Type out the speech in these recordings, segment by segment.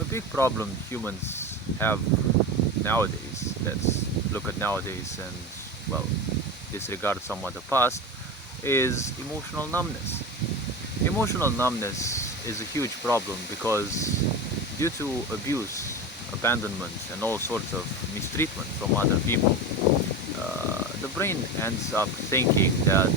A big problem humans have nowadays, let's look at nowadays and, well, disregard somewhat the past, is emotional numbness. Emotional numbness is a huge problem because due to abuse, abandonment, and all sorts of mistreatment from other people, the brain ends up thinking that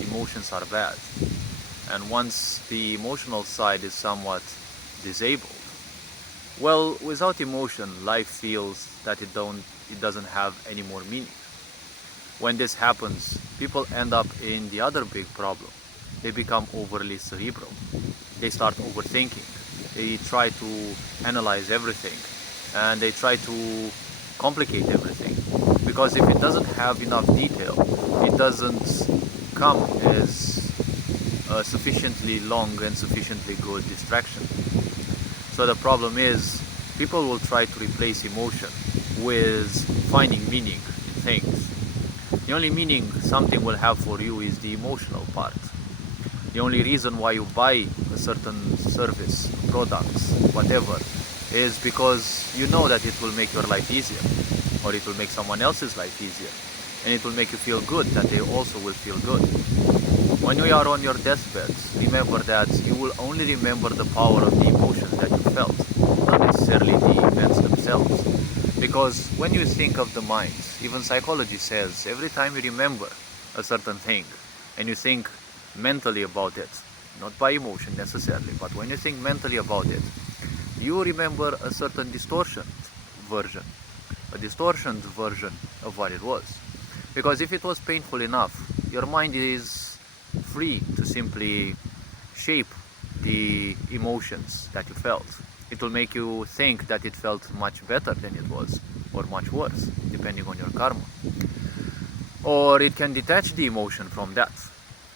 emotions are bad. And once the emotional side is somewhat disabled, well, without emotion, life feels that it doesn't have any more meaning. When this happens, people end up in the other big problem. They become overly cerebral. They start overthinking. They try to analyze everything and they try to complicate everything. Because if it doesn't have enough detail, it doesn't come as a sufficiently long and sufficiently good distraction. So the problem is, people will try to replace emotion with finding meaning in things. The only meaning something will have for you is the emotional part. The only reason why you buy a certain service, products, whatever, is because you know that it will make your life easier, or it will make someone else's life easier, and it will make you feel good that they also will feel good. When you are on your deathbed, remember that you will only remember the power of the emotions that you felt, not necessarily the events themselves. Because when you think of the mind, even psychology says every time you remember a certain thing and you think mentally about it, not by emotion necessarily, but when you think mentally about it, you remember a certain version, a distortioned version of what it was. Because if it was painful enough, your mind is free to simply shape the emotions that you felt. It will make you think that it felt much better than it was, or much worse, depending on your karma. Or it can detach the emotion from that.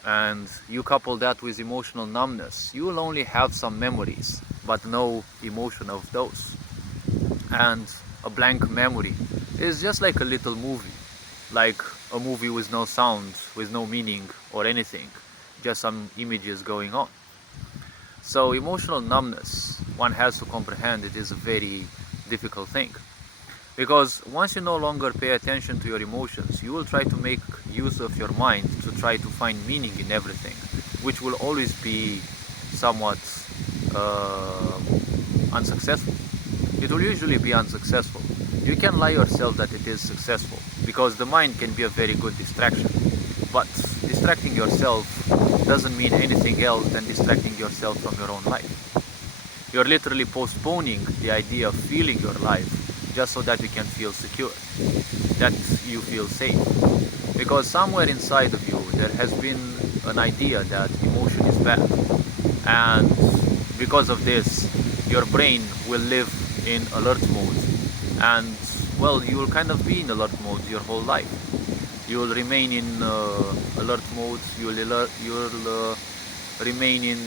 And you couple that with emotional numbness, you will only have some memories, but no emotion of those. And a blank memory is just like a little movie, like a movie with no sound, with no meaning or anything, just some images going on. So emotional numbness, one has to comprehend it is a very difficult thing. Because once you no longer pay attention to your emotions, you will try to make use of your mind to try to find meaning in everything, which will always be somewhat unsuccessful. It will usually be unsuccessful. You can lie yourself that it is successful, because the mind can be a very good distraction. But distracting yourself doesn't mean anything else than distracting yourself from your own life. You're literally postponing the idea of feeling your life just so that you can feel secure, that you feel safe. Because somewhere inside of you there has been an idea that emotion is bad. And because of this, your brain will live in alert mode. And, well, you will kind of be in alert mode your whole life. You will remain in alert mode, you will remain in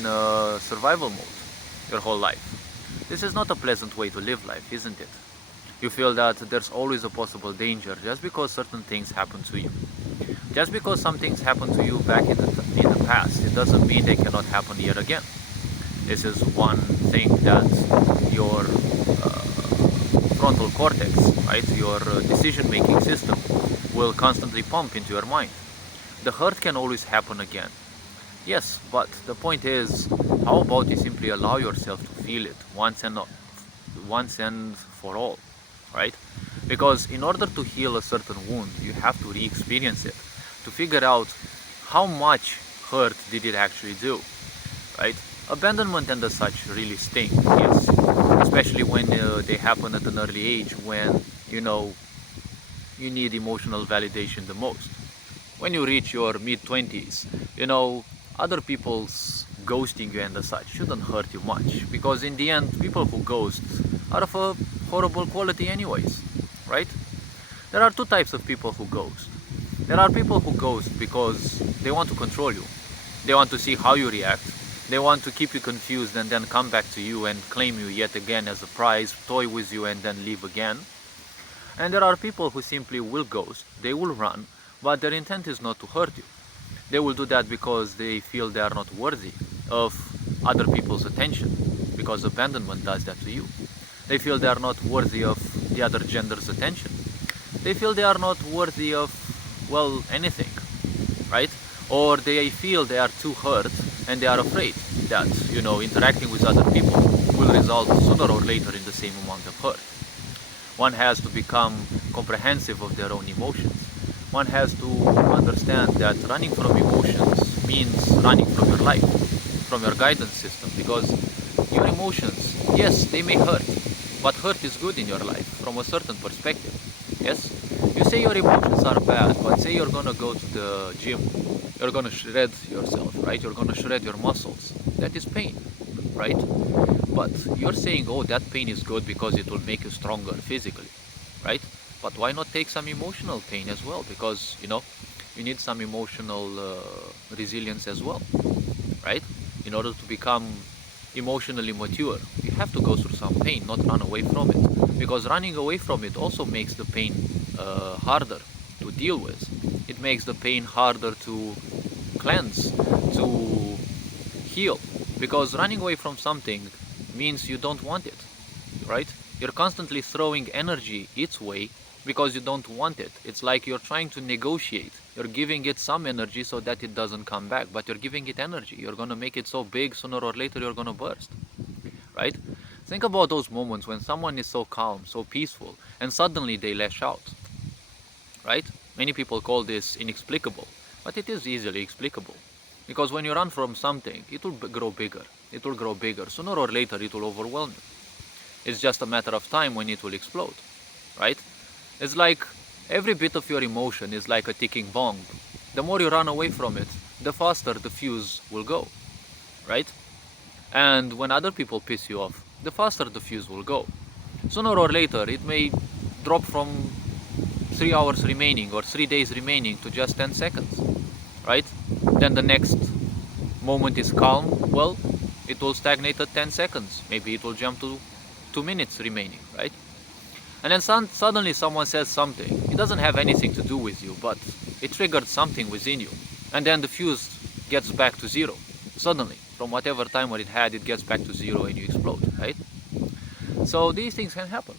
survival mode your whole life. This is not a pleasant way to live life, isn't it? You feel that there's always a possible danger just because certain things happen to you. Just because some things happened to you back in the past, it doesn't mean they cannot happen yet again. This is one thing that your frontal cortex, right, your decision-making system will constantly pump into your mind. The hurt can always happen again. Yes, but the point is, how about you simply allow yourself to feel it once and for all, right? Because in order to heal a certain wound, you have to re-experience it, to figure out how much hurt did it actually do, right? Abandonment and the such really sting, yes, especially when they happen at an early age, when you need emotional validation the most. When you reach your mid-20s, other people's ghosting you and the such shouldn't hurt you much, because in the end, people who ghost are of a horrible quality anyways, right? There are two types of people who ghost. There are people who ghost because they want to control you. They want to see how you react. They want to keep you confused and then come back to you and claim you yet again as a prize, toy with you and then leave again. And there are people who simply will ghost, they will run, but their intent is not to hurt you. They will do that because they feel they are not worthy of other people's attention, because abandonment does that to you. They feel they are not worthy of the other gender's attention. They feel they are not worthy of, well, anything, right? Or they feel they are too hurt and they are afraid that, interacting with other people will result sooner or later in the same amount of hurt. One has to become comprehensive of their own emotions. One has to understand that running from emotions means running from your life, from your guidance system, because your emotions, yes, they may hurt, but hurt is good in your life from a certain perspective. Yes? You say your emotions are bad, but say you're gonna go to the gym, you're gonna shred yourself, right? You're gonna shred your muscles. That is pain, right? But you're saying, oh, that pain is good because it will make you stronger physically, right? But why not take some emotional pain as well? Because, you need some emotional resilience as well, right? In order to become emotionally mature, you have to go through some pain, not run away from it. Because running away from it also makes the pain harder to deal with. It makes the pain harder to cleanse, to heal. Because running away from something means you don't want it, right? You're constantly throwing energy its way because you don't want it. It's like you're trying to negotiate. You're giving it some energy so that it doesn't come back, but you're giving it energy. You're gonna make it so big, sooner or later you're gonna burst, right? Think about those moments when someone is so calm, so peaceful, and suddenly they lash out, right? Many people call this inexplicable, but it is easily explicable. Because when you run from something, it will grow bigger. It will grow bigger. Sooner or later, it will overwhelm you. It's just a matter of time when it will explode, right? It's like every bit of your emotion is like a ticking bomb. The more you run away from it, the faster the fuse will go, right? And when other people piss you off, the faster the fuse will go. Sooner or later, it may drop from 3 hours remaining or 3 days remaining to just 10 seconds, right? Then the next moment is calm. Well, it will stagnate at 10 seconds. Maybe it will jump to 2 minutes remaining, right? And then suddenly someone says something. It doesn't have anything to do with you, but it triggered something within you. And then the fuse gets back to zero. Suddenly, from whatever timer it had, it gets back to zero and you explode, right? So these things can happen.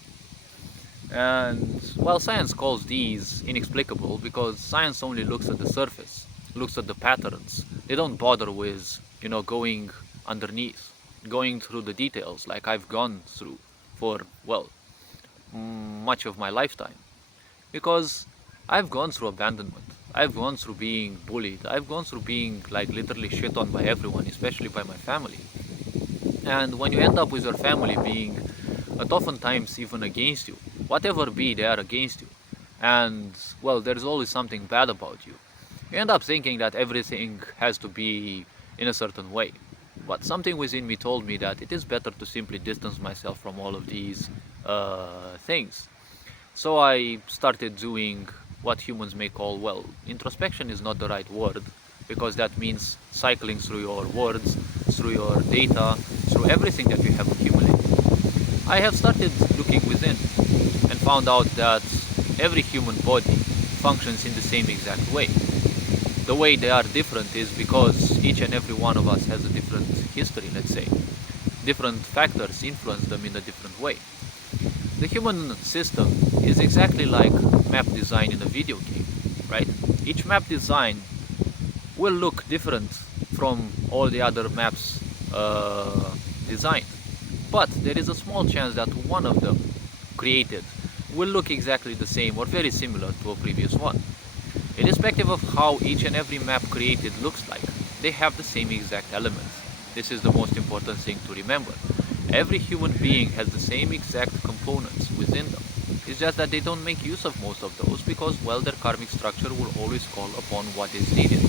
And, well, science calls these inexplicable because science only looks at the surface, looks at the patterns. They don't bother with, going underneath, going through the details like I've gone through for, well, much of my lifetime. Because I've gone through abandonment. I've gone through being bullied. I've gone through being like literally shit on by everyone, especially by my family. And when you end up with your family being oftentimes even against you, whatever be, they are against you. And, well, there's always something bad about you. You end up thinking that everything has to be in a certain way. But something within me told me that it is better to simply distance myself from all of these things. So I started doing what humans may call, well, introspection is not the right word, because that means cycling through your words, through your data, through everything that you have accumulated. I have started looking within and found out that every human body functions in the same exact way. The way they are different is because each and every one of us has a different history, let's say. Different factors influence them in a different way. The human system is exactly like map design in a video game, right? Each map design will look different from all the other maps designed. But there is a small chance that one of them created will look exactly the same or very similar to a previous one. Irrespective of how each and every map created looks like, they have the same exact elements. This is the most important thing to remember. Every human being has the same exact components within them. It's just that they don't make use of most of those because, well, their karmic structure will always call upon what is needed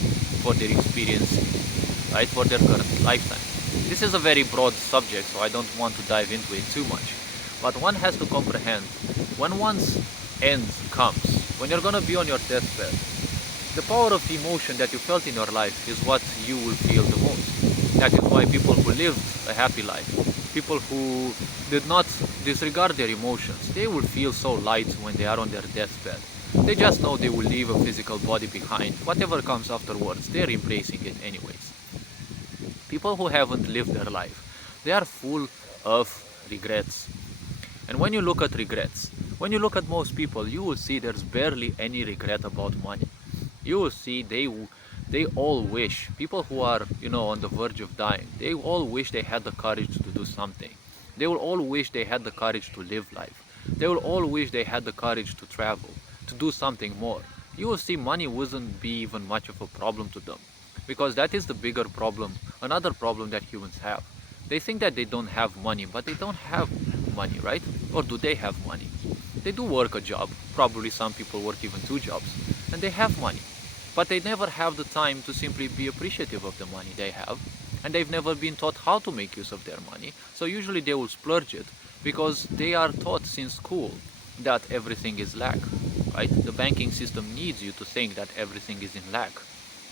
for their experience, right, for their current lifetime. This is a very broad subject, so I don't want to dive into it too much. But one has to comprehend, when one's end comes, when you're gonna be on your deathbed, the power of emotion that you felt in your life is what you will feel the most. That is why people who lived a happy life, people who did not disregard their emotions, they will feel so light when they are on their deathbed. They just know they will leave a physical body behind. Whatever comes afterwards, they're embracing it anyways. People who haven't lived their life, they are full of regrets. And when you look at regrets, when you look at most people, you will see there's barely any regret about money. You will see they all wish, people who are, on the verge of dying, they all wish they had the courage to do something. They will all wish they had the courage to live life. They will all wish they had the courage to travel, to do something more. You will see money wouldn't be even much of a problem to them, because that is the bigger problem, another problem that humans have. They think that they don't have money, but they don't have money, right? Or do they have money? They do work a job, probably some people work even 2 jobs, and they have money. But they never have the time to simply be appreciative of the money they have, and they've never been taught how to make use of their money, so usually they will splurge it because they are taught since school that everything is lack, right? The banking system needs you to think that everything is in lack,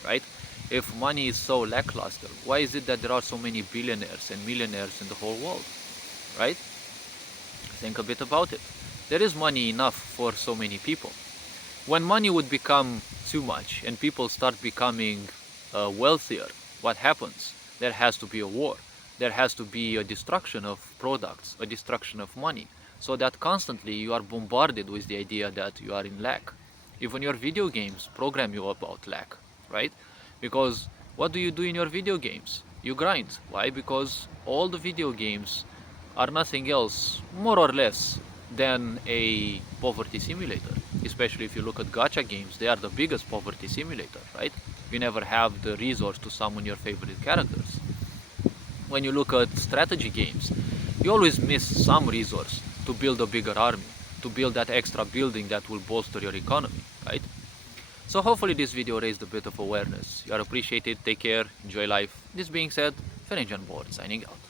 right? If money is so lackluster, why is it that there are so many billionaires and millionaires in the whole world, right? Think a bit about it. There is money enough for so many people. When money would become too much and people start becoming wealthier, what happens? There has to be a war. There has to be a destruction of products, a destruction of money, so that constantly you are bombarded with the idea that you are in lack. Even your video games program you about lack, right? Because what do you do in your video games? You grind. Why? Because all the video games are nothing else, more or less, than a poverty simulator. Especially if you look at gacha games, they are the biggest poverty simulator, right? You never have the resource to summon your favorite characters. When you look at strategy games, you always miss some resource to build a bigger army, to build that extra building that will bolster your economy, right? So hopefully this video raised a bit of awareness. You are appreciated, take care, enjoy life. This being said, Ferenc Board signing out.